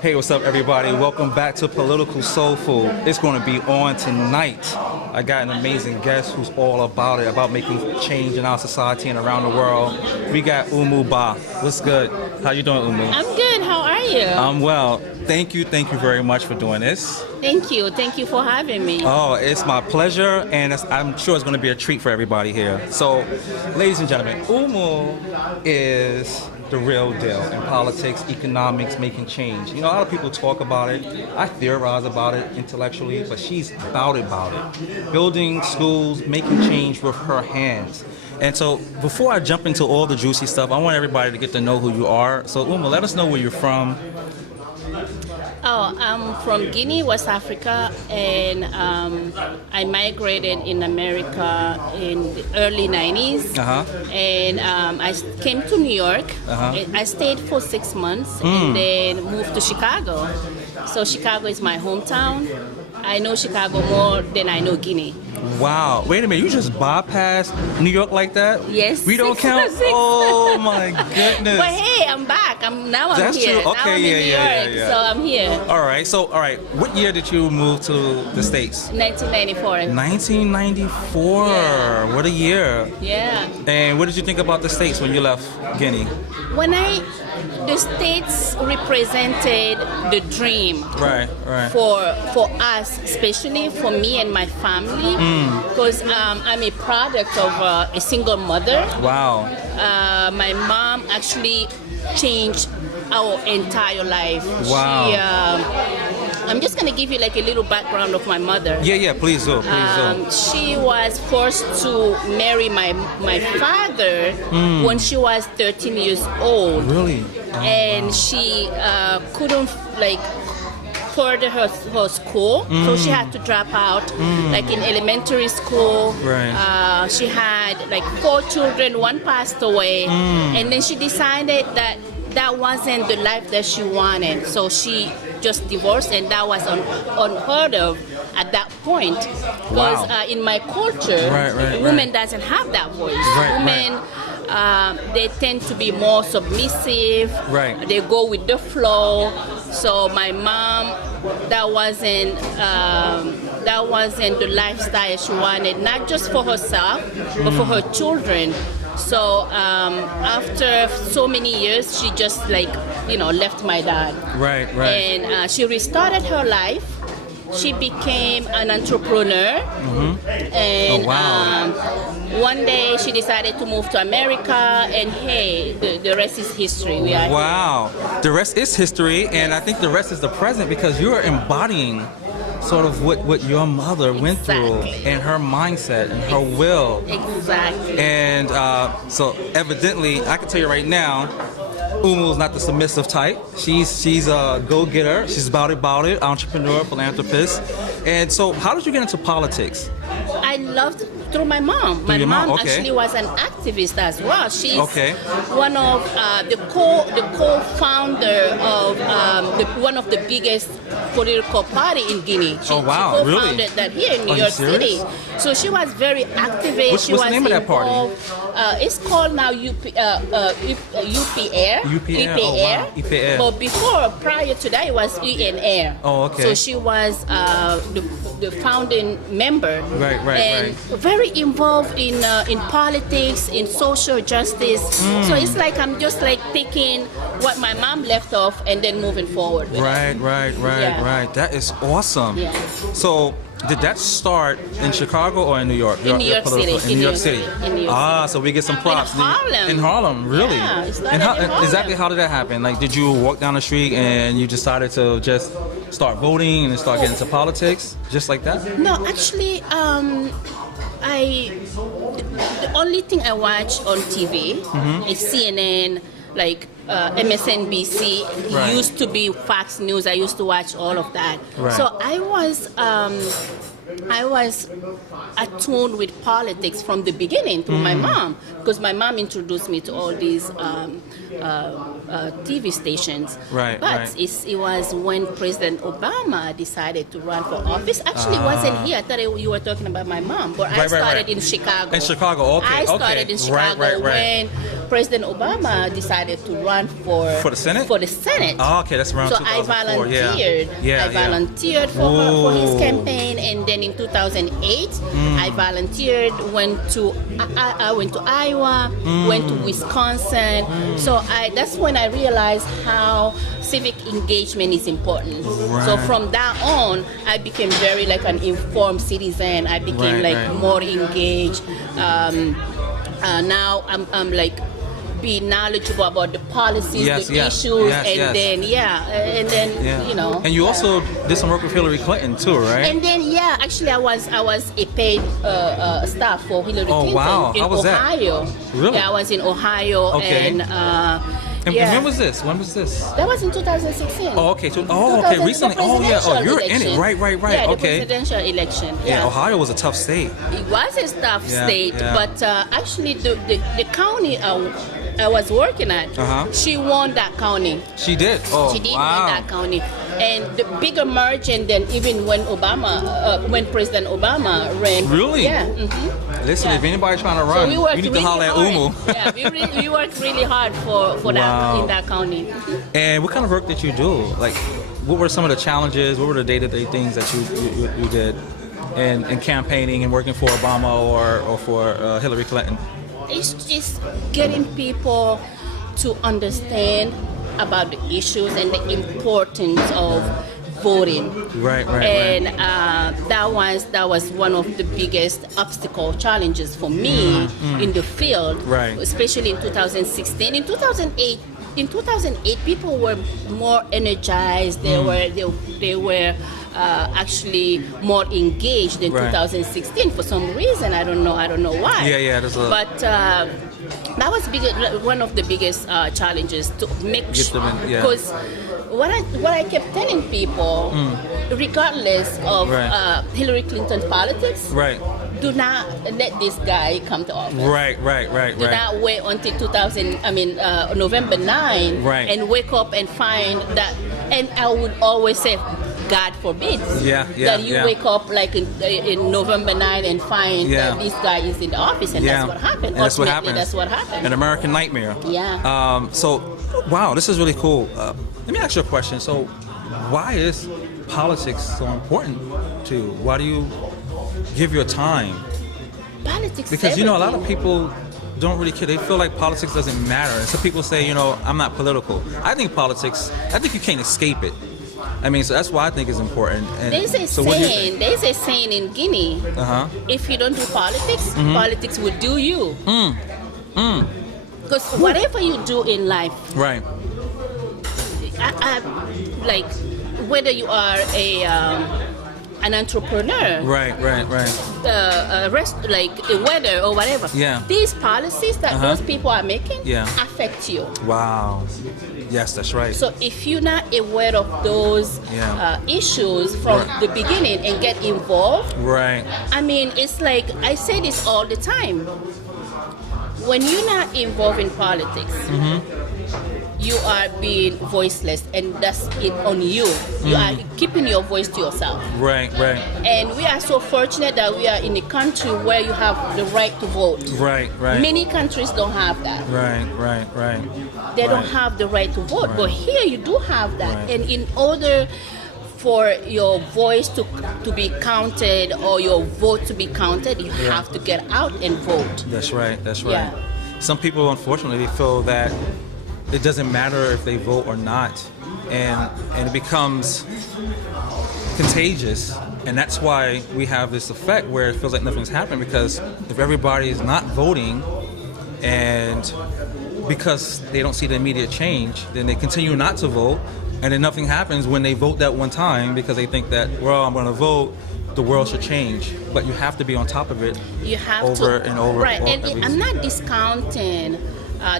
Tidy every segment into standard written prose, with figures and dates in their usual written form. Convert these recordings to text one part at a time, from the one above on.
Hey, what's up, everybody? Welcome back to Political Soul Food. It's going to be on tonight. I got an amazing guest who's all about it, about making change in our society and around the world. We got Oumou Bah. What's good? How you doing, Oumou? I'm good. How are you? I'm well. Thank you very much for doing this. Thank you for having me. Oh, it's my pleasure, and I'm sure it's going to be a treat for everybody here. So, ladies and gentlemen, Oumou is the real deal in politics, economics, making change. You know, a lot of people talk about it. I theorize about it intellectually, but she's about it. Building schools, making change with her hands. And so, before I jump into all the juicy stuff, I want everybody to get to know who you are. So, Oumou, let us know where you're from. Oh, I'm from Guinea, West Africa, and I migrated in America in the early 90s. And I came to New York. I stayed for 6 months and then moved to Chicago. So Chicago is my hometown. I know Chicago more than I know Guinea. Wow. Wait a minute, you just bypassed New York like that? Yes. We don't count? Oh my goodness. But hey, I'm back. I'm here. That's true. Okay, now I'm in New York, so I'm here. All right. What year did you move to the States? 1994. 1994. Yeah. What a year. Yeah. And what did you think about the States when you left Guinea? The States represented the dream. Right. For us, especially for me and my family, because I'm a product of a single mother. Wow. My mom actually changed our entire life. Wow. I'm just going to give you like a little background of my mother. Yeah, please do. She was forced to marry my father when she was 13 years old. Really? And she couldn't further her school, so she had to drop out like in elementary school. Right. She had like 4 children, one passed away, and then she decided that wasn't the life that she wanted, so she just divorced, and that was unheard of at that point, because in my culture, women doesn't have that voice. Women they tend to be more submissive. They go with the flow. So my mom, that wasn't the lifestyle she wanted, not just for herself, but for her children. So after so many years, she just left my dad. Right. And she restarted her life. She became an entrepreneur, and one day she decided to move to America, and hey, the rest is history. Wow, the rest is history, and I think the rest is the present, because you are embodying sort of what your mother went through, and her mindset and her will. Exactly. And so evidently, I can tell you right now, Oumou is not the submissive type. She's a go-getter. She's about it, entrepreneur, philanthropist. And so, how did you get into politics? I loved through my mom. My mom actually was an activist as well. She's one of the co-founder of one of the biggest political party in Guinea. She co-founded that here in New York City. So she was very activist. What's the name of that party? It's called now UPR. UPR. But before, prior to that, it was UNR. Oh, okay. So she was the founding member. And very involved in politics, in social justice. So it's like I'm just like taking what my mom left off and then moving forward with it. Right. That is awesome. Yeah. So did that start in Chicago or in New York? In New York City. In New York City. So we get some props. In Harlem. In Harlem, really? Yeah, and exactly how did that happen? Like, did you walk down the street and you decided to just start voting and start getting into politics, just like that? No, actually, the only thing I watch on TV is CNN, like MSNBC. It used to be Fox News. I used to watch all of that. So I was attuned with politics from the beginning through my mom, because my mom introduced me to all these TV stations. Right, But right. it was when President Obama decided to run for office. Actually, it wasn't here. I thought you were talking about my mom, but I started in Chicago. In Chicago, okay. I started in Chicago when President Obama decided to run for the Senate. For the Senate. Oh, okay, that's around So 2004. I volunteered. Yeah. I volunteered for his campaign, and then in 2008, I volunteered. I went to Iowa, went to Wisconsin. So that's when I realized how civic engagement is important. Right. So from that on, I became very like an informed citizen. I became more engaged. Now I'm like be knowledgeable about the policies, the issues, then you know. And you also did some work with Hillary Clinton too, right? And then actually I was a paid staff for Hillary Clinton in How was Ohio. That? Really? Yeah, I was in Ohio and when was this? That was in 2016. Oh, okay. Okay. Recently. You're in it. Right. Yeah, the Okay. presidential election. Yeah, Ohio was a tough state. It was a tough state, but actually the county I was working at, she won that county. She did? Oh, she did win that county. And the bigger margin than even when President Obama ran. Really? Yeah. Listen, if anybody's trying to run, you need to holler at Oumou. Yeah, we worked really hard for that in that county. And what kind of work did you do? Like, what were some of the challenges? What were the day-to-day things that you did in campaigning and working for Obama or for Hillary Clinton? It's just getting people to understand about the issues and the importance of voting. Right. And that was one of the biggest obstacle challenges for me in the field, especially in 2016. In 2008, people were more energized. They were actually more engaged in 2016 for some reason. I don't know why. Yeah. But that was one of the biggest challenges to make sure, because what I kept telling people, regardless of Hillary Clinton politics, do not let this guy come to office. Right. Do not wait until November 9 and wake up and find that. And I would always say, God forbid that you wake up like in November 9 and find that this guy is in the office, and that's what happened. That's what happened. That's what happened. An American nightmare. Yeah. So, wow, this is really cool. Let me ask you a question. So, why is politics so important to you? Why do you give your time? Politics. Because a lot of people don't really care. They feel like politics doesn't matter. And some people say, I'm not political. I think you can't escape it. So that's why I think it's important. And there's a saying in Guinea, if you don't do politics, politics will do you. Because whatever you do in life, like whether you are an entrepreneur, like a weather or whatever, these policies that those people are making affect you. Wow. Yes, that's right. So if you're not aware of those issues from the beginning and get involved, it's like I say this all the time. When you're not involved in politics, you are being voiceless, and that's it on you. You are keeping your voice to yourself. Right. And we are so fortunate that we are in a country where you have the right to vote. Right. Many countries don't have that. Right. They don't have the right to vote, but here you do have that. And in order for your voice to be counted or your vote to be counted, you have to get out and vote. That's right. Yeah. Some people, unfortunately, feel that it doesn't matter if they vote or not, and it becomes contagious, and that's why we have this effect where it feels like nothing's happening, because if everybody is not voting and because they don't see the immediate change, then they continue not to vote, and then nothing happens when they vote that one time because they think that, I'm going to vote, the world should change. But you have to be on top of it. You have over and over. Right, and I'm not discounting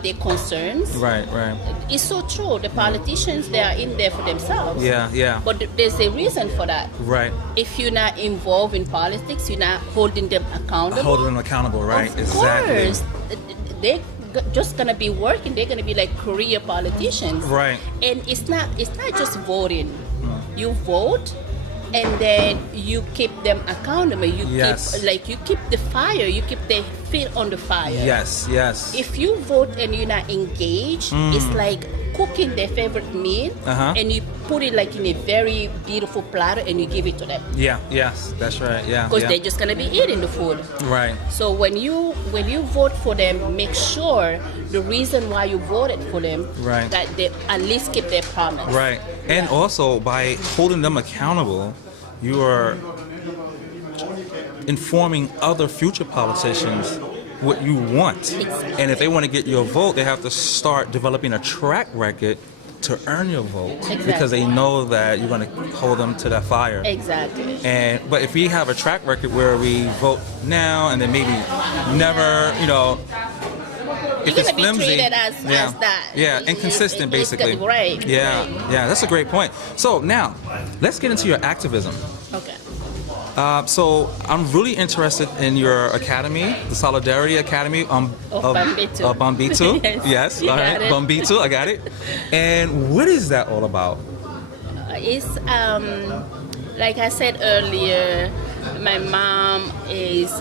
their concerns. Right. It's so true. The politicians, they are in there for themselves. Yeah. But there's a reason for that. Right. If you're not involved in politics, you're not holding them accountable. Right? Of Exactly. course, just gonna be working. They're gonna be like career politicians. Right. And it's not just voting. You vote, and then you keep them accountable. You keep the fire. You keep their feet on the fire. Yes. If you vote and you're not engaged, it's like cooking their favorite meal, and you put it like in a very beautiful platter and you give it to them. Yes, that's right. Because they're just gonna be eating the food. Right. So when you vote for them, make sure the reason why you voted for them, that they at least keep their promise. Right. And also by holding them accountable, you are informing other future politicians what you want. Exactly. And if they want to get your vote, they have to start developing a track record to earn your vote, because they know that you're going to hold them to that fire. Exactly. But if we have a track record where we vote now and then maybe never, if it's flimsy, treated as that. Yeah, inconsistent basically. Right. Yeah, that's a great point. So now, let's get into your activism. Okay. So I'm really interested in your academy, the Solidarity Academy of Bambeto. Bambeto. Yes, all right, it. Bambeto, I got it. And what is that all about? It's like I said earlier, my mom is.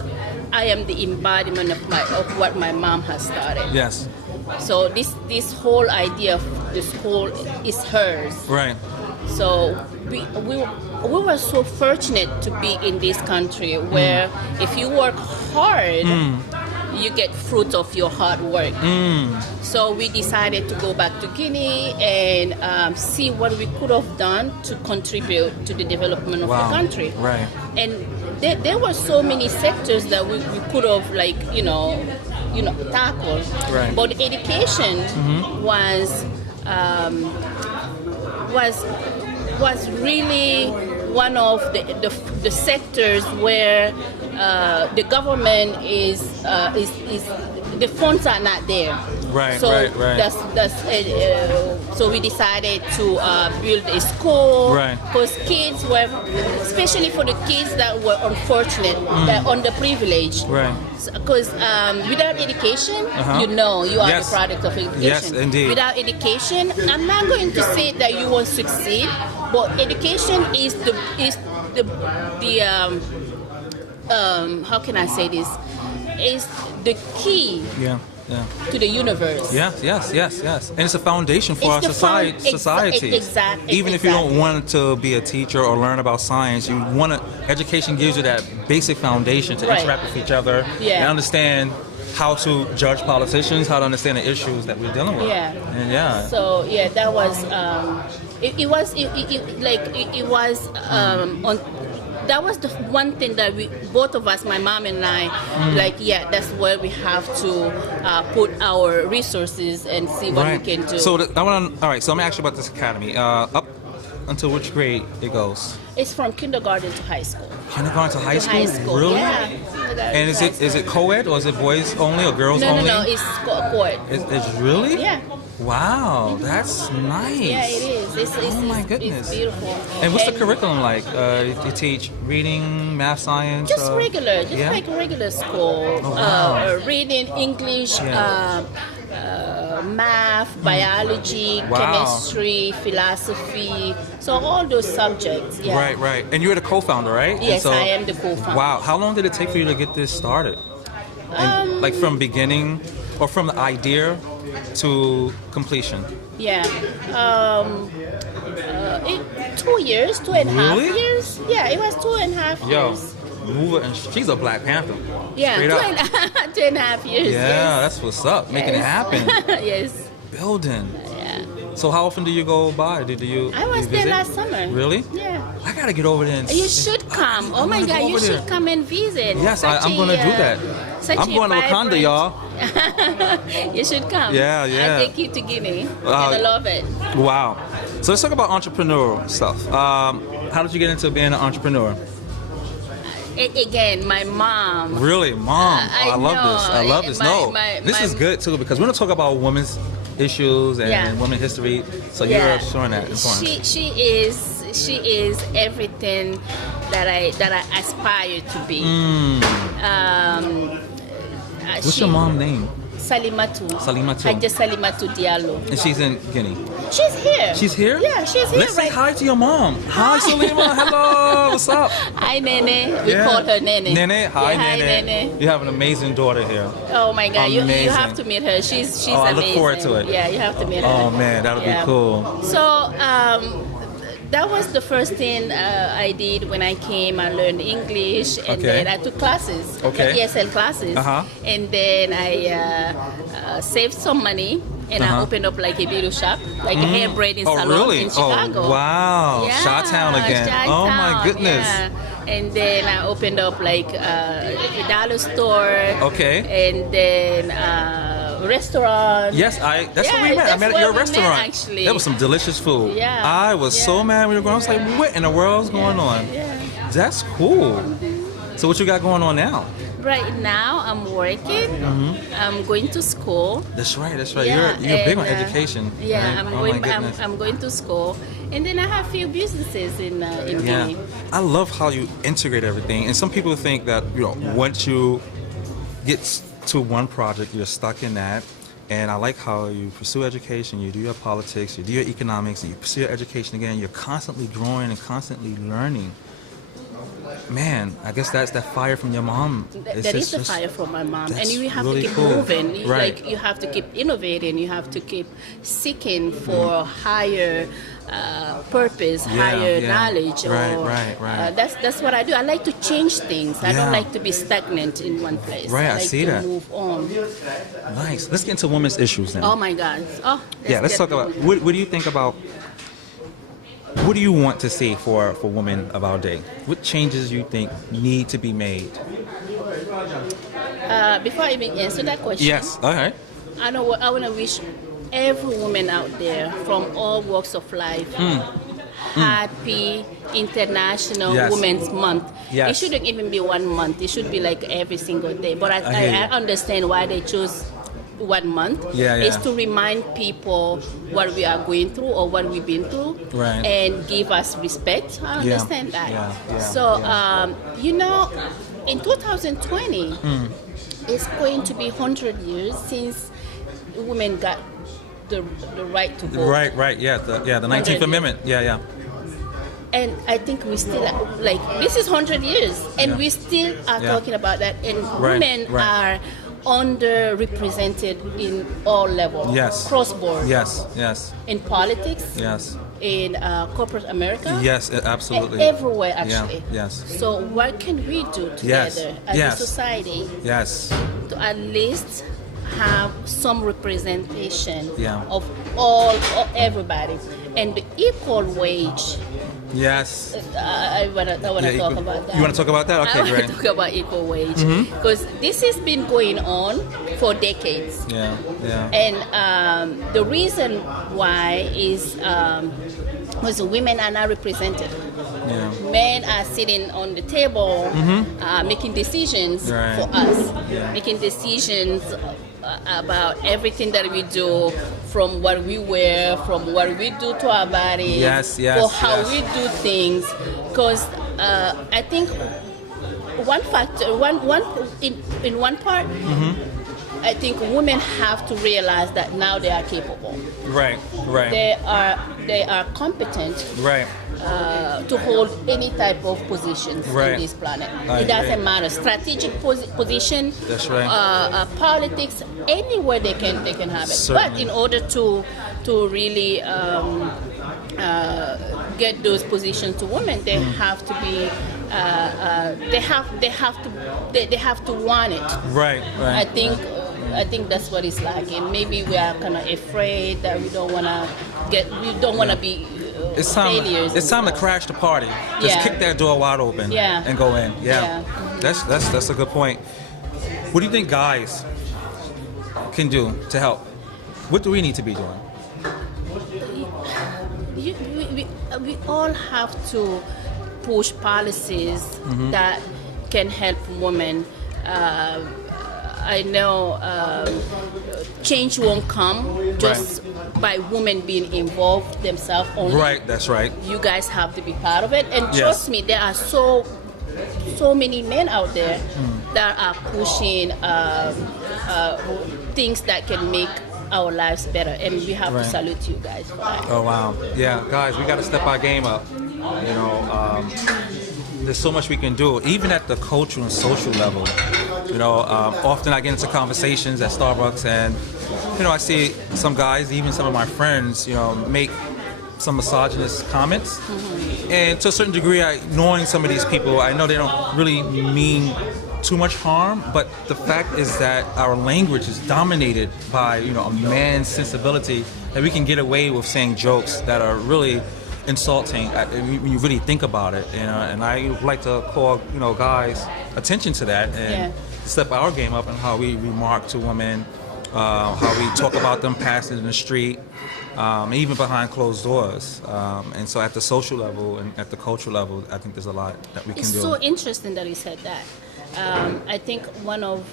I am the embodiment of what my mom has started. Yes. So this whole idea of the school is hers. Right. So we were so fortunate to be in this country where if you work hard, you get fruit of your hard work. So we decided to go back to Guinea and see what we could have done to contribute to the development of the country. Right. And there were so many sectors that we could have tackled. Right. But education was really one of the sectors where the government is the funds are not there. Right. So so we decided to build a school. Right. Because kids were, especially for the kids that were unfortunate, that underprivileged. Right. Because without education, you are the product of education. Yes, indeed. Without education, I'm not going to say that you won't succeed, but education is the how can I say this? Is the key. To the universe. Yes. And it's a foundation for our society. Exactly. Even if you don't want to be a teacher or learn about science, education gives you that basic foundation to interact with each other and understand how to judge politicians, how to understand the issues that we're dealing with. So that was that was the one thing that both of us, my mom and I, that's where we have to put our resources and see what we can do. So all right, so I'm gonna ask you about this academy. Up until which grade it goes? It's from kindergarten to high school. Kindergarten to high school? High school, really? Yeah. And is it co-ed or is it boys only or girls only? No, it's co-ed. It's really? Yeah. Wow, that's nice. Yeah, it is. Oh my goodness. It's beautiful. And what's the curriculum like? You teach reading, math, science? Just regular, like regular school. Oh, wow. Reading, English, math, biology, chemistry, philosophy. So all those subjects. Yeah. Right. And you're the co-founder, right? Yes, I am the co-founder. Wow. How long did it take for you to get this started? Like from beginning or from the idea to completion? Yeah. 2 years, 2.5 years. Yeah, it was 2.5 years. Mover, and she's a Black Panther. Yeah, 2.5 years. Yeah, that's what's up. Making it happen. Yes. Building. Yeah. So how often do you go by? I was there last summer. Really? Yeah. I gotta get over there. You should come. Oh my God, you should come and visit. Yes, I'm gonna do that. I'm going to Wakanda, y'all. You should come. Yeah. I'll take you to Guinea. You're gonna love it. Wow. So let's talk about entrepreneurial stuff. How did you get into being an entrepreneur? Again, my mom. Really? Mom? I love this. This is good too, because we're going to talk about women's issues and women's history. So you're showing that important. She is everything that I aspire to be. What's your mom's name? Salimatu. Salimatu. Hajja Salimatu Diallo. And she's in Guinea. She's here. She's here? Yeah, she's here. Let's say hi to your mom. Hi, Salima. Hello. What's up? Hi, Nene. We call her Nene. Nene. Hi, Yeah, Nene. Nene. You have an amazing daughter here. Oh my God, you Amazing. have to meet her. She's amazing. I look forward to it. Yeah, you have to meet her. Oh man, that'll be cool. So that was the first thing I did when I came. I learned English, and then I took classes, ESL classes, and then I saved some money. And I opened up like a beauty shop, like a hair braiding salon in Chicago. Oh, wow. Yeah, Chi-Town again. Oh my goodness. Yeah. And then I opened up like a dollar store. Okay. And then restaurant. Yes, that's where we met. I met at your restaurant. Actually. That was some delicious food. Yeah. I was so mad when we were going. I was like, what in the world's going on? Yeah. That's cool. So what you got going on now? Right now, I'm working. I'm going to school. That's right. That's right. Yeah, you're big on education. Yeah, right? I'm going to school, and then I have a few businesses in Guinea. I love how you integrate everything. And some people think that once you get to one project, you're stuck in that. And I like how you pursue education, you do your politics, you do your economics, and you pursue your education again. You're constantly growing and constantly learning. Man, I guess that's that fire from your mom. That is the fire from my mom, and you have really to keep cool. moving. Right. Like you have to keep innovating. You have to keep seeking for higher purpose, higher knowledge. Right. That's what I do. I like to change things. I don't like to be stagnant in one place. Right, I like see to that. move on. Nice. Let's get into women's issues now. Oh my God. Oh. Let's talk about what do you think about. What do you want to see for women of our day? What changes you think need to be made? Before I even answer that question, Yes. All right. I want to wish every woman out there from all walks of life happy International Women's Month. Yes. It shouldn't even be 1 month. It should be like every single day. But I understand why they chose 1 month. Is to remind people what we are going through or what we've been through, and give us respect. I understand that. So in 2020, it's going to be 100 years since women got the right to vote. Right. Yeah, the 19th Amendment. Yeah. And I think we still this is 100 years, and we still are talking about that. And women are underrepresented in all levels. Yes. Cross board. Yes. In politics. Yes. In corporate America. Yes, absolutely. And everywhere, actually. Yes. So what can we do together as a society? Yes. To at least have some representation of everybody, and the equal wage. Yes. I want to talk about that. You want to talk about that? Okay, great. I want to talk about equal wage because this has been going on for decades. Yeah. And the reason why is because women are not represented. Yeah. Men are sitting on the table making decisions for us, making decisions about everything that we do, from what we wear, from what we do to our body, for how we do things. Because I think one factor, in one part, I think women have to realize that now they are capable. Right. They are competent. Right. To hold any type of positions on this planet. It doesn't matter. Strategic position, that's right. Politics, anywhere they can have it. Certainly. But in order to really get those positions to women, they have to be they have to want it. Right. I think that's what it's like, and maybe we are kind of afraid that we don't want to be failures. It's time to crash the party. Just kick that door wide open and go in. That's a good point. What do you think guys can do to help? What do we need to be doing? We all have to push policies that can help women. I know change won't come just by women being involved themselves only. Right, that's right. You guys have to be part of it. And trust me, there are so many men out there that are pushing things that can make our lives better, and we have to salute you guys for that. Oh wow, yeah, guys, we got to step our game up. You know, there's so much we can do, even at the cultural and social level. You know, often I get into conversations at Starbucks, and you know, I see some guys, even some of my friends, you know, make some misogynist comments. And to a certain degree, knowing some of these people, I know they don't really mean too much harm, but the fact is that our language is dominated by, you know, a man's sensibility, that we can get away with saying jokes that are really insulting when you really think about it. You know, and I would like to call, you know, guys attention to that and step our game up in how we remark to women, how we talk about them passing in the street, even behind closed doors. And so at the social level and at the cultural level, I think there's a lot that we can do. It's so interesting that you said that. I think one of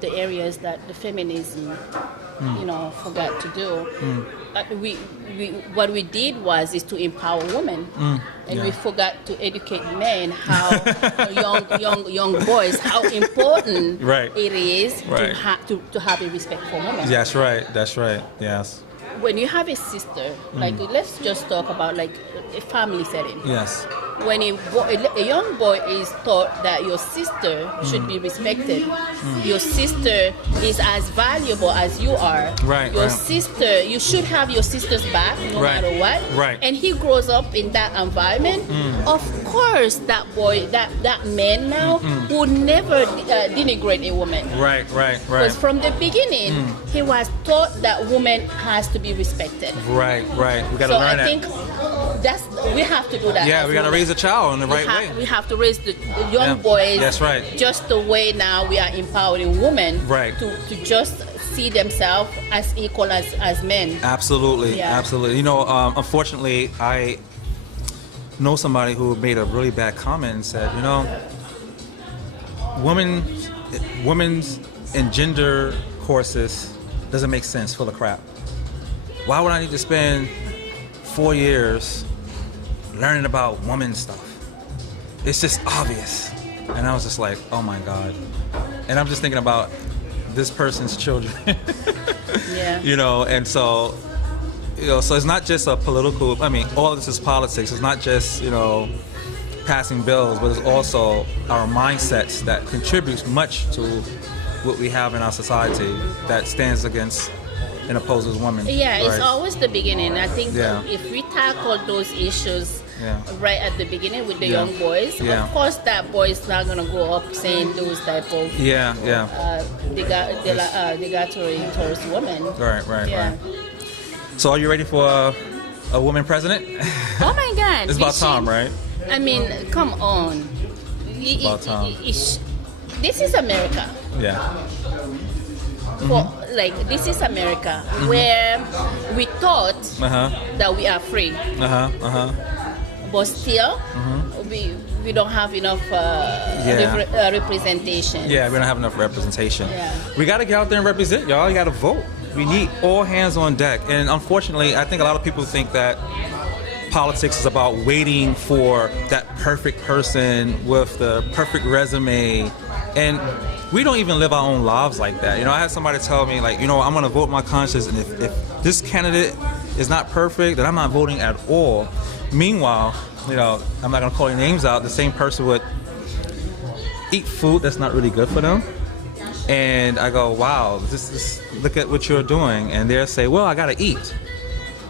the areas that the feminism, you know, forgot to do, what we did is to empower women, and we forgot to educate men how young boys how important it is to have a respect for women. That's right. That's right. Yes. When you have a sister, like let's just talk about like a family setting. Yes. When a young boy is taught that your sister should be respected, your sister is as valuable as you are. Right. Your sister, you should have your sister's back no matter what. Right. And he grows up in that environment. Of course, that boy, that man now would never denigrate a woman. Right. Because from the beginning, he was taught that woman has to be respected. Right. We got to learn that. So I think we have to do that. Yeah, we got to raise a child in the right way. We have to raise the young boys. That's right. Just the way now we are empowering women to just see themselves as equal as men. Absolutely. You know, unfortunately, I know somebody who made a really bad comment and said, you know, women's and gender courses doesn't make sense, full of crap. Why would I need to spend 4 years learning about woman stuff? It's just obvious. And I was just like, oh my God. And I'm just thinking about this person's children. You know, and so, you know, so it's not just a political, I mean, all of this is politics. It's not just, you know, passing bills, but it's also our mindsets that contributes much to what we have in our society that stands against and opposes women. Yeah, it's always the beginning. I think if we tackle those issues right at the beginning with the young boys, of course that boy is not going to grow up saying those type of derogatory towards women. Right. So are you ready for a woman president? Oh my God. It's about time, right? I mean, come on. It's about time. This is America. This is America, where we thought that we are free, but still we don't have enough representation. Yeah, we don't have enough representation. We got to get out there and represent, y'all. You got to vote. We need all hands on deck. And unfortunately, I think a lot of people think that politics is about waiting for that perfect person with the perfect resume, and we don't even live our own lives like that. You know, I had somebody tell me, like, you know, I'm going to vote my conscience, and if this candidate is not perfect, then I'm not voting at all. Meanwhile, you know, I'm not going to call any names out, the same person would eat food that's not really good for them. And I go, wow, this look at what you're doing. And they'll say, well, I got to eat.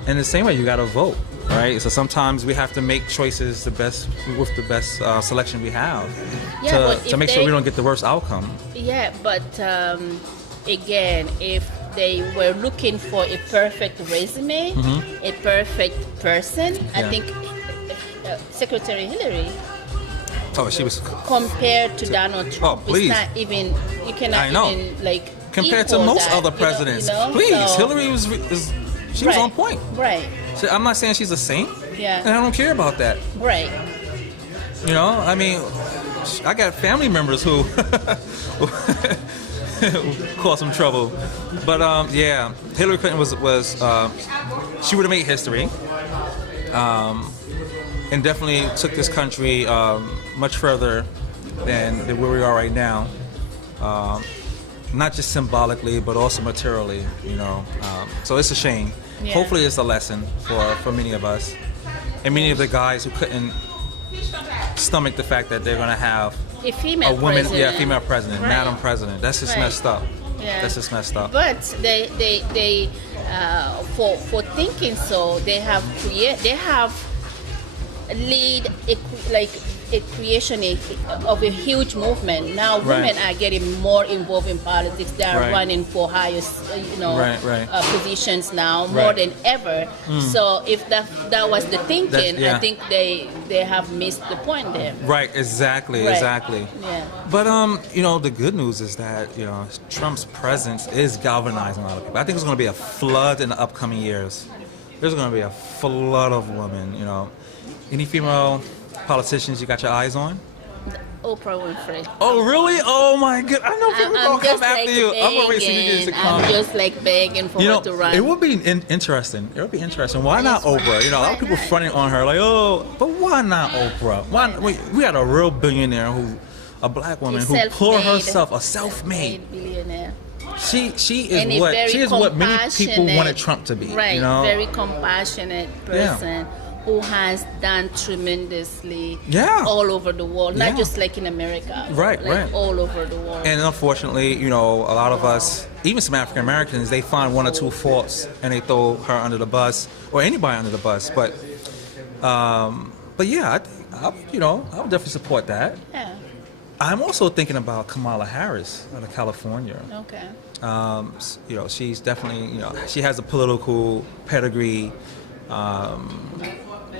And the same way, you got to vote. Right, so sometimes we have to make choices with the best selection we have to make sure we don't get the worst outcome. Yeah, but again, if they were looking for a perfect resume, a perfect person, I think Secretary Hillary. Oh, she was compared to Donald Trump. Oh, please! It's not even, you cannot even like compared to most other presidents. You know? Please, so, Hillary was on point. Right. So I'm not saying she's a saint. Yeah. And I don't care about that. Right. You know, I mean, I got family members who caused some trouble. But Hillary Clinton was she would have made history, and definitely took this country much further than where we are right now. not just symbolically, but also materially, you know. So it's a shame. Yeah. Hopefully it's a lesson for many of us. And many of the guys who couldn't stomach the fact that they're going to have a female woman, president. female president, Right. Madam President. That's just Right. messed up. Yeah. That's just messed up. But they for thinking so, they have lead a creation of a huge movement. Now women Right. are getting more involved in politics. They are Right. running for higher, Right. positions now more Right. than ever. So if that was the thinking, yeah. I think they have missed the point there. Right, exactly, Right. exactly. Yeah. But you know, the good news is that, you know, Trump's presence is galvanizing a lot of people. I think there's going to be a flood in the upcoming years. There's going to be a flood of women, you know. Any female politicians you got your eyes on? Oprah Winfrey. Oh, really? Oh, my God. I know people I'm going to come just after like you. I'm already seeing you get begging. to I'm come. just like begging for You her know, to run. it would be interesting. It would be interesting. Why not Yes, Oprah? You know, a lot of why people not? fronting on her like, oh, but why not Oprah? Why? We had a real billionaire a black woman who pulled herself, a self-made. Billionaire. She And a very is what many people compassionate- wanted Trump to be. Right, You know? very compassionate person who has done tremendously Yeah. all over the world, not Yeah. just like in America. Right, like right. all over the world. And unfortunately, you know, a lot of us, even some African Americans, they find one or two faults and they throw her under the bus or anybody under the bus. But yeah, I think I would definitely support that. Yeah. I'm also thinking about Kamala Harris out of California. Okay. You know, she's definitely, you know, she has a political pedigree,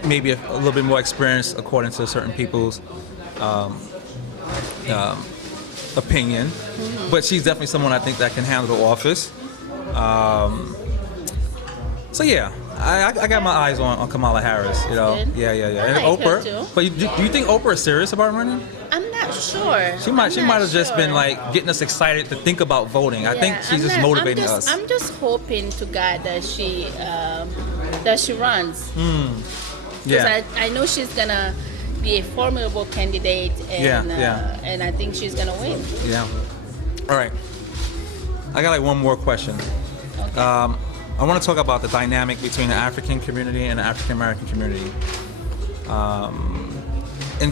maybe a little bit more experience according to certain people's opinion. Mm-hmm. But she's definitely someone I think that can handle the office. So yeah, I got my eyes on Kamala Harris. You know, Good. yeah. I And like her Oprah. too. But do you think Oprah is serious about running? I'm not sure. She might have just been like getting us excited to think about voting. I think she's just motivating us. I'm just hoping to God that she runs. Yeah. I know she's gonna be a formidable candidate, and and I think she's gonna win. Yeah. All right. I got like one more question. Okay. I want to talk about the dynamic between the African community and the African American community.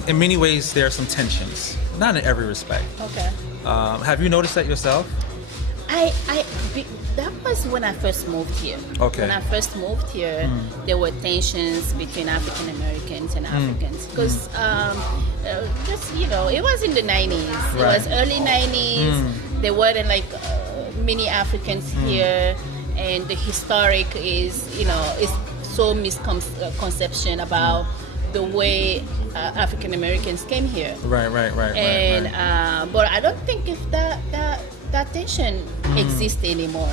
In many ways, there are some tensions, not in every respect. Okay. Have you noticed that yourself? That was when I first moved here. Okay. When I first moved here, there were tensions between African Americans and Africans because just it was in the 90s. It Right. was early 90s. There weren't like many Africans here, and the historic is so misconception about the way African Americans came here. Right. And but I don't think if that tension exists anymore.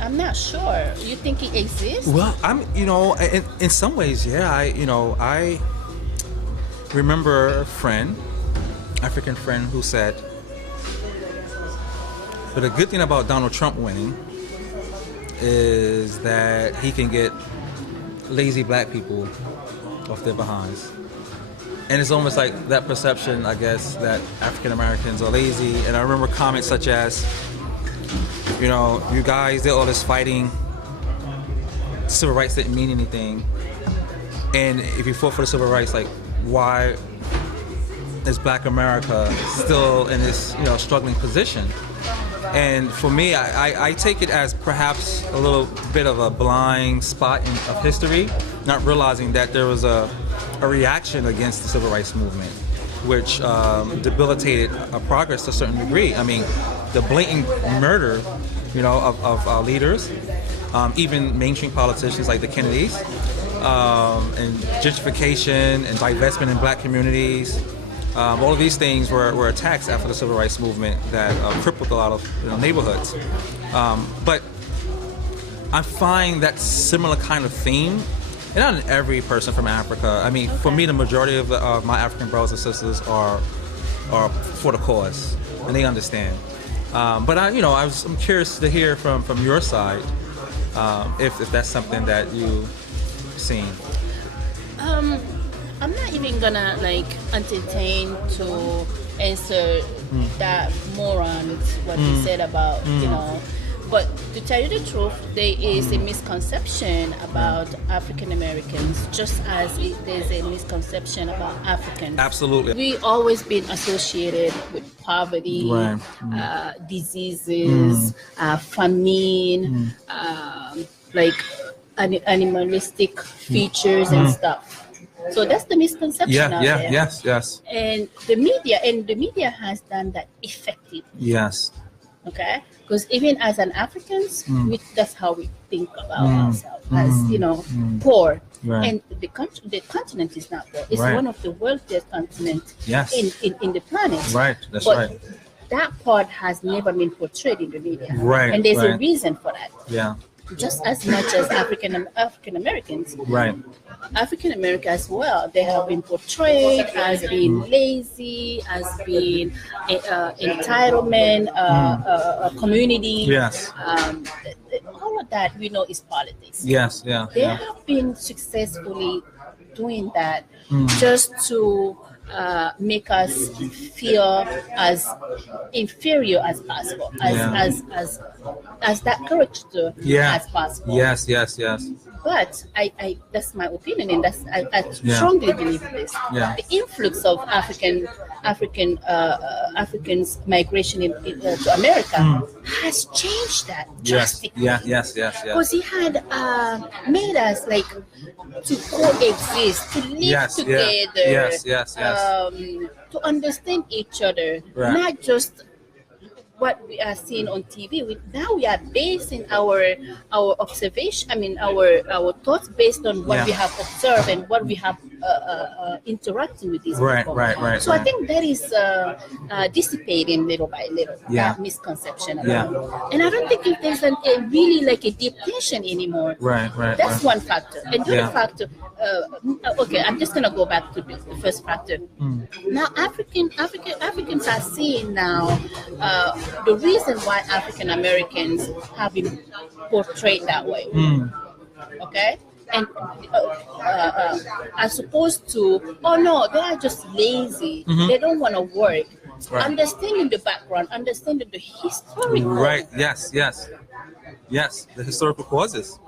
I'm not sure. You think it exists? Well, in some ways, yeah. I remember a friend, African friend, who said, "But the good thing about Donald Trump winning is that he can get lazy black people off their behinds." And it's almost like that perception, I guess, that African Americans are lazy. And I remember comments such as, you guys did all this fighting, civil rights didn't mean anything. And if you fought for the civil rights, like, why is Black America still in this, struggling position? And for me, I take it as perhaps a little bit of a blind spot of history, not realizing that there was a reaction against the civil rights movement, which debilitated progress to a certain degree. I mean, the blatant murder, of our leaders, even mainstream politicians like the Kennedys, and gentrification and divestment in black communities. All of these things were attacks after the civil rights movement that crippled a lot of neighborhoods. But I find that similar kind of theme, and not in every person from Africa. I mean, for me, the majority of my African brothers and sisters are for the cause, and they understand. But I'm curious to hear from your side if that's something that you've seen. I'm not even gonna entertain to answer that moron what he said about But to tell you the truth, there is a misconception about African Americans, just as there's a misconception about Africans. Absolutely. We always been associated with poverty, diseases, famine, like animalistic features and stuff. So that's the misconception out there. Yes. And the media has done that effectively. Yes. Okay, because even as an Africans, that's how we think about ourselves as poor. Right. And the continent is not poor. It's one of the wealthiest continents in the planet. Right, that's but right. That part has never been portrayed in the media. Right, and there's right. a reason for that. Yeah. Just as much as African Americans. Right. African America as well, they have been portrayed as being lazy, as being entitlement, community. Yes. All of that we know is politics. Yes. Yeah. They have been successfully doing that just to make us feel as inferior as possible, as that character as possible. Yes. But I that's my opinion, and I strongly believe this. Yeah. The influx of Africans migration to America has changed that drastically. Yes. Because he had made us like to coexist, to live together, Yes. to understand each other, not just what we are seeing on TV. Now we are basing our observation. I mean, our thoughts based on what we have observed and what we have interacting with these people. Right. So I think that is dissipating little by little. That misconception about it. And I don't think if there's a really like a deep tension anymore. Right. That's one factor. And the other factor. Okay, I'm just gonna go back to the first factor. Now, Africans are seeing now. The reason why African Americans have been portrayed that way, okay, and as opposed to, oh no, they are just lazy, they don't want to work. Understanding the background, understanding the historical. Right. Yes. The historical causes.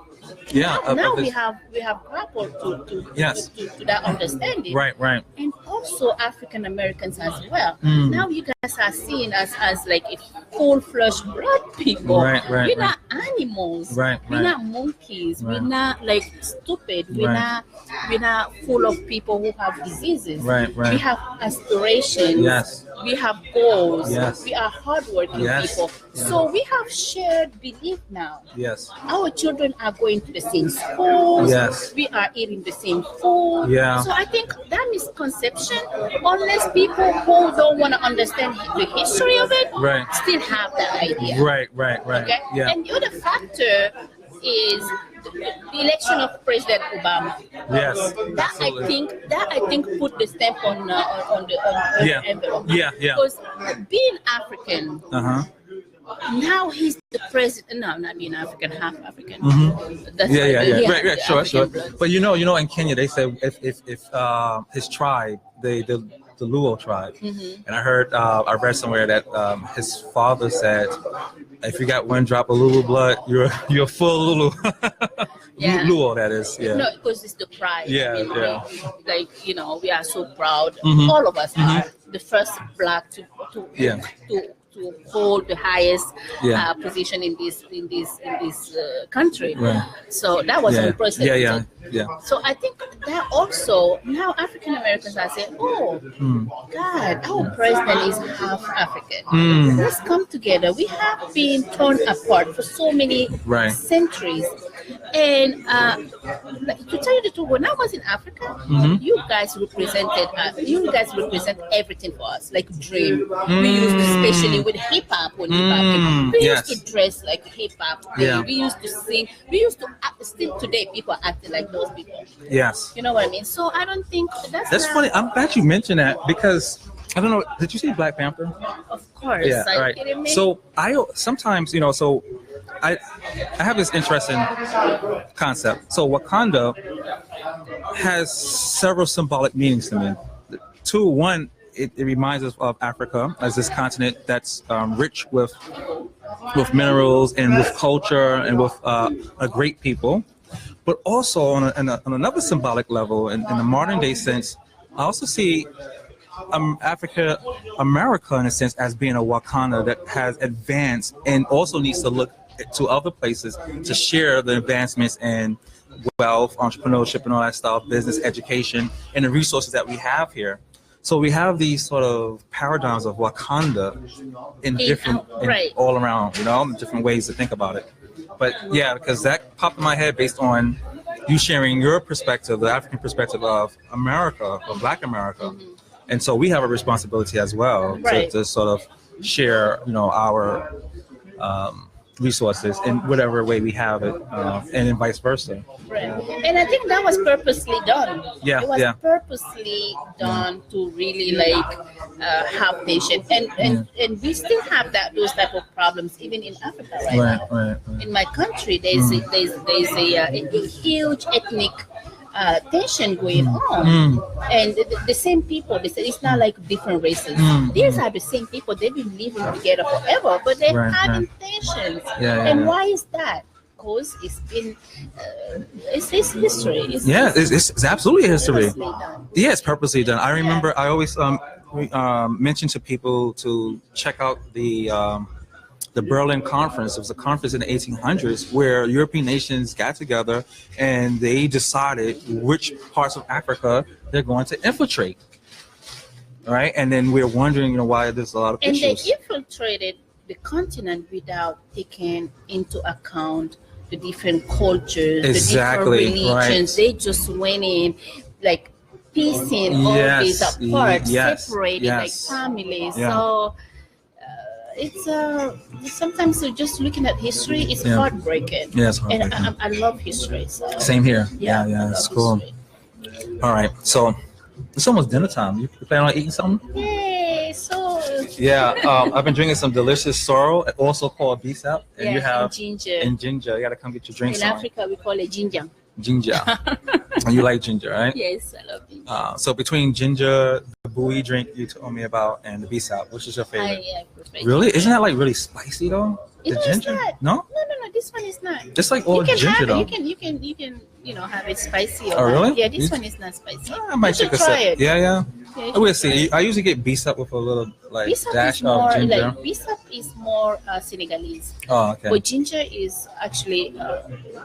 Now we have grappled to that understanding. Right. And also African Americans as well. Now you guys are seen as like a full-fledged blood people. We're not animals. We're not monkeys. We're not like stupid. We're not full of people who have diseases. We have aspirations. Yes. We have goals. Yes. We are hardworking people. So we have shared belief now. Yes. Our children are going to the same schools. Yes. We are eating the same food. Yeah. So I think that misconception, unless people who don't want to understand the history of it, still have that idea. Right. Okay. Yeah. And the other factor is the election of President Obama. Yes. That I think put the stamp on the envelope. Yeah. Because being African. Now he's the president. No, not being African, half African. That's Sure. But you know, in Kenya they say if his tribe, the Luo tribe, and I read somewhere that his father said, if you got one drop of Lulu blood, you're full Lulu. Luo, that is. Yeah. No, because it's the pride. Like we are so proud. All of us are the first black to hold the highest position in this country. So that was unprecedented. So I think that also now African Americans are saying, oh God, our president is half African. Let's come together. We have been torn apart for so many centuries. And to tell you the truth, when I was in Africa, you guys represent everything for us, like dream. We used to, especially with hip hop, we used to dress like hip hop. We used to sing. We used to act. Still today, people acting like those people. Yes. You know what I mean? So I don't think that's funny. I'm glad you mentioned that because I don't know. Did you see Black Panther? Of course. Yeah. Right. So I sometimes I have this interesting concept. So Wakanda has several symbolic meanings to me. Two, one, it reminds us of Africa as this continent that's rich with minerals and with culture and with a great people. But also on another symbolic level, in the modern day sense, I also see America in a sense as being a Wakanda that has advanced and also needs to look to other places to share the advancements in wealth, entrepreneurship, and all that stuff, business, education, and the resources that we have here. So we have these sort of paradigms of Wakanda in all around, different ways to think about it. But yeah, because that popped in my head based on you sharing your perspective, the African perspective of America, of Black America. Mm-hmm. And so we have a responsibility as well to sort of share, our resources in whatever way we have it, and then vice versa. Right. And I think that was purposely done. Yeah, it was purposely done to really have patience, and we still have those type of problems even in Africa now. Right. In my country, there's a huge ethnic tension going on, and the same people. It's not like different races. These are the same people. They've been living together forever, but they're having tensions. And why is that? Because it's been it's history. It's absolutely history. Yeah, it's purposely done. I remember I always mention to people to check out the Berlin Conference. It was a conference in the 1800s where European nations got together and they decided which parts of Africa they're going to infiltrate. Right? And then we're wondering, why there's a lot of issues. And they infiltrated the continent without taking into account the different cultures, the different religions. They just went in piecing all these apart, separating families. So it's sometimes just looking at history, it's heartbreaking. Yeah, it's heartbreaking. And I love history. So. Same here. Yeah, it's cool. History. All right, so it's almost dinner time. You plan on eating something? Yay! So. Yeah, I've been drinking some delicious sorrel, also called bisap, and you have ginger. And ginger. You gotta come get your drinks. In Africa, we call it ginger. Ginger. And you like ginger, right? Yes, I love ginger. So between ginger, the bui drink you told me about, and the bisap, which is your favorite? I prefer really? Ginger. Isn't that really spicy though? The ginger? Not. No? No. This one is not. Just like all ginger though. You can have it spicy. Oh really? Yeah, this one is not spicy. I might take a sip. It. Yeah. I will see. I usually get bisap with a little dash of ginger. Bisap is more Senegalese. Oh, okay. But ginger is actually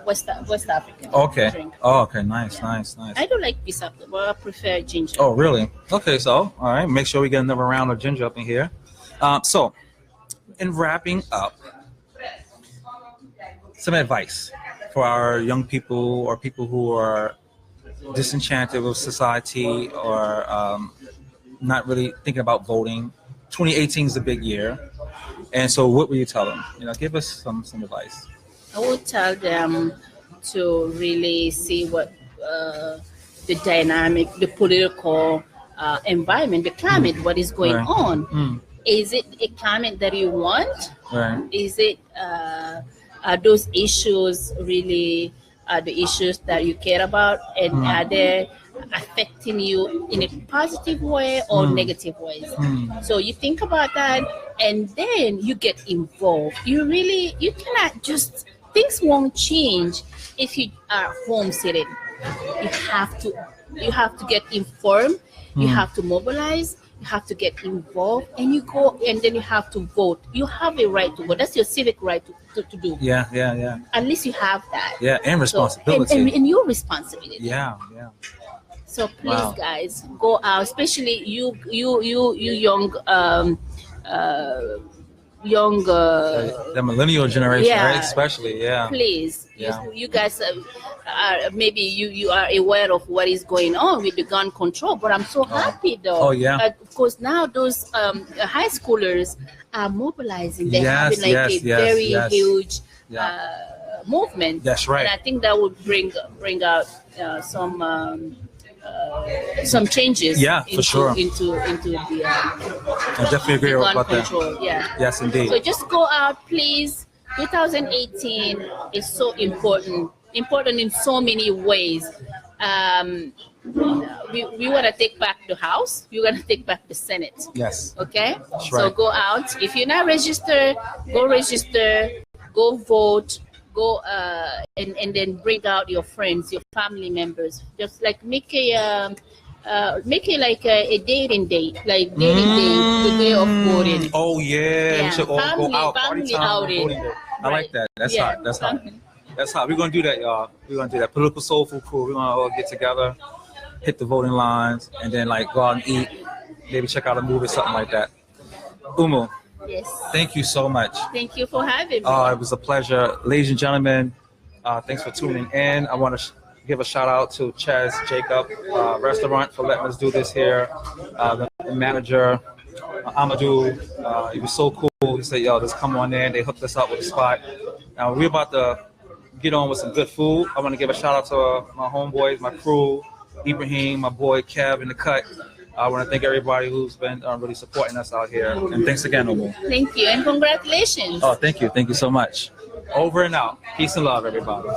West African. Okay. Drink. Oh, okay. Nice. I don't like bisap, but I prefer ginger. Oh, really? Okay. So, all right. Make sure we get another round of ginger up in here. So, in wrapping up, some advice for our young people or people who are disenchanted with society or not really thinking about voting. 2018 is a big year, and so what will you tell them? Give us some advice. I would tell them to really see what the dynamic, the political environment, the climate, what is going on. Is it a climate that you want? Right. Is it are those issues really the issues that you care about, and are they affecting you in a positive way or negative ways? So you think about that, and then you get involved. You cannot just, things won't change if you are home sitting. You have to get informed. You have to mobilize. You have to get involved, and you go, and then you have to vote. You have a right to vote. That's your civic right to do. Yeah. At least you have that. Yeah, and responsibility. So, and your responsibility. Yeah. So please, guys, go out, especially you young the millennial generation, right? Especially, please, you guys maybe you are aware of what is going on with the gun control, but I'm so happy though. Of course, now those high schoolers are mobilizing. They're having a very huge movement. That's right. And I think that would bring out some changes. For sure. Into the I definitely agree with gun that. control. Yes, indeed. So just go out, please. 2018 is so important in so many ways. we want to take back the House. We want to take back the Senate. Yes. Okay. That's So right. go out. If you're not registered, go register. Go vote. Go and then bring out your friends, your family members. Just like make it like a dating date, like dating day, the day of voting. Oh yeah, we should all family, go out. Party family time on outing. voting day. I like that. That's Yeah, hot. That's hot. family. That's hot. We're gonna do that, y'all. We're gonna do that. Political soul food crew. We're gonna all get together, hit the voting lines, and then like go out and eat. Maybe check out a movie, something like that. Oumou, Yes. thank you so much. Thank you for having me. It was a pleasure, ladies and gentlemen. Thanks for tuning in. I want to give a shout out to Chaz Jacob Restaurant for letting us do this here. The manager, Amadou, he was so cool. He said, "Yo, just come on in." They hooked us up with a spot. Now we're about to get on with some good food. I want to give a shout out to my homeboys, my crew, Ibrahim, my boy Kev in the cut. I want to thank everybody who's been really supporting us out here. And thanks again, Oumou. Thank you and congratulations. Oh, thank you. Thank you so much. Over and out. Peace and love, everybody.